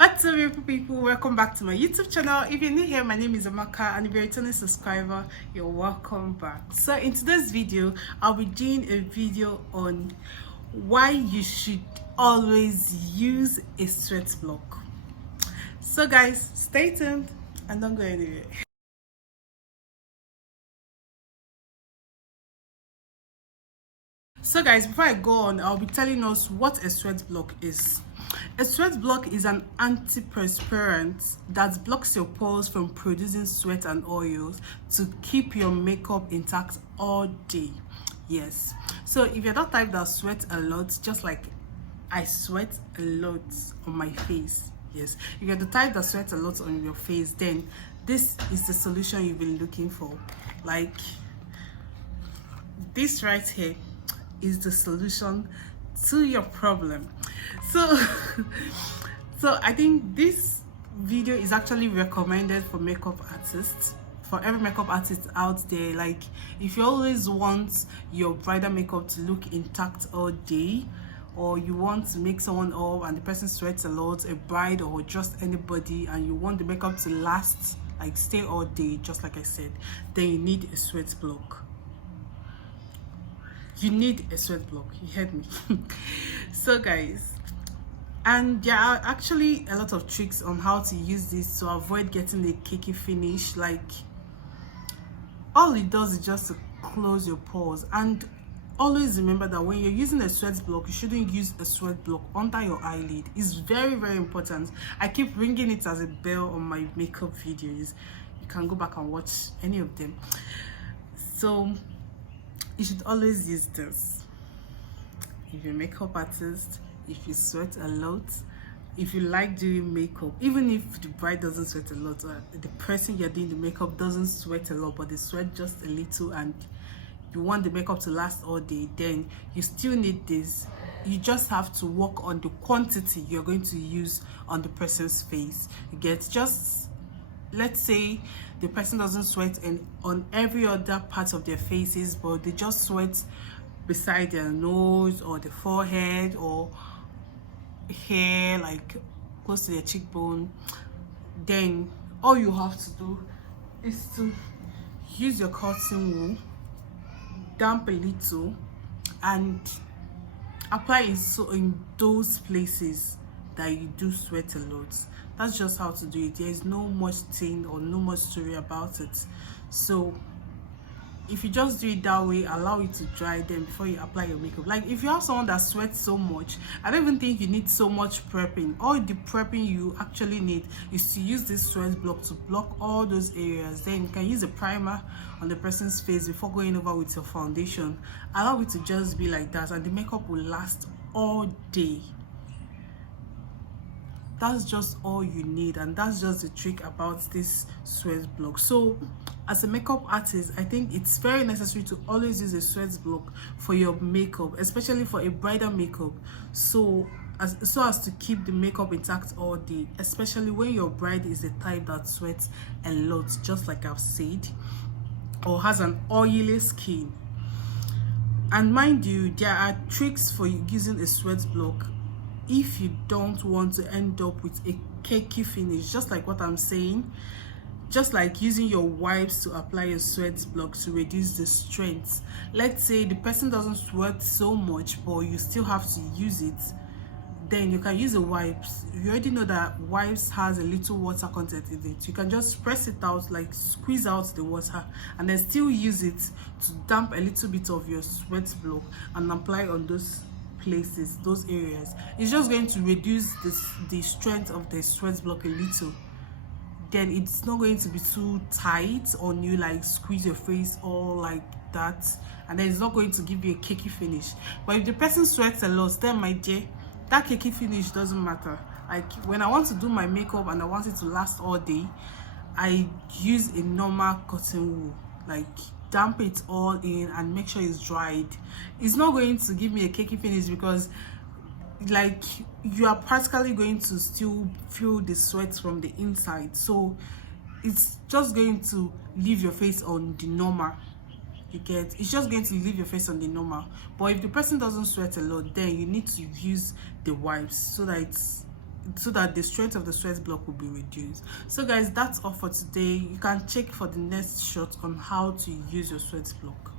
What's up, beautiful people? Welcome back to my YouTube channel. If you're new here, my name is Amaka, and if you're a returning subscriber, you're welcome back. So in today's video, I'll be doing a video on why you should always use a sweat block. So guys, stay tuned and don't go anywhere. So guys, before I go on, I'll be telling us what a sweat block is. A sweat block is an antiperspirant that blocks your pores from producing sweat and oils to keep your makeup intact all day. Yes. So if you're that type that sweat a lot, just like I sweat a lot on my face. Yes. If you're the type that sweats a lot on your face, then this is the solution you've been looking for. Like this right here is the solution to your problem. So I think this video is actually recommended for makeup artists, for every makeup artist out there. Like if you always want your bridal makeup to look intact all day, or you want to make someone up and the person sweats a lot, a bride or just anybody, and you want the makeup to last, like stay all day, just like I said, then you need a sweat block. You need a sweat block. You heard me. So guys, and there are actually a lot of tricks on how to use this to avoid getting a cakey finish. Like all it does is just to close your pores. And always remember that when you're using a sweat block, you shouldn't use a sweat block under your eyelid. It's very, very important. I keep ringing it as a bell on my makeup videos. You can go back and watch any of them. So you should always use this. If you're a makeup artist, if you sweat a lot, if you like doing makeup, even if the bride doesn't sweat a lot, or the person you're doing the makeup doesn't sweat a lot, but they sweat just a little, and you want the makeup to last all day, then you still need this. You just have to work on the quantity you're going to use on the person's face. You get, just let's say the person doesn't sweat on every other part of their faces, but they just sweat beside their nose or the forehead or hair, like close to their cheekbone. Then all you have to do is to use your cotton wool, damp a little, and apply it so in those places that you do sweat a lot. That's just how to do it. There is no much thing or no much story about it. So if you just do it that way, allow it to dry then before you apply your makeup. Like if you have someone that sweats so much, I don't even think you need so much prepping. All the prepping you actually need is to use this sweat block to block all those areas. Then you can use a primer on the person's face before going over with your foundation. Allow it to just be like that, and the makeup will last all day. That's just all you need, and that's just the trick about this sweat block. So as a makeup artist, I think it's very necessary to always use a sweat block for your makeup, especially for a bridal makeup, so as to keep the makeup intact all day, especially when your bride is the type that sweats a lot, just like I've said, or has an oily skin. And mind you, there are tricks for using a sweat block if you don't want to end up with a cakey finish, just like what I'm saying. Just like using your wipes to apply a sweat block to reduce the strength. Let's say the person doesn't sweat so much, but you still have to use it, then you can use the wipes. You already know that wipes has a little water content in it. You can just press it out, like squeeze out the water, and then still use it to damp a little bit of your sweat block and apply on those places, those areas. It's just going to reduce the strength of the sweat block a little. Then it's not going to be too tight on you, like squeeze your face all like that, and then it's not going to give you a cakey finish. But if the person sweats a lot, then my dear, that cakey finish doesn't matter. Like when I want to do my makeup and I want it to last all day, I use a normal cotton wool, like damp it all in and make sure it's dried. It's not going to give me a cakey finish because like you are practically going to still feel the sweat from the inside, so it's just going to leave your face on the normal. You get, it's just going to leave your face on the normal. But if the person doesn't sweat a lot, then you need to use the wipes so that so that the strength of the sweat block will be reduced. So guys, that's all for today. You can check for the next shot on how to use your sweat block.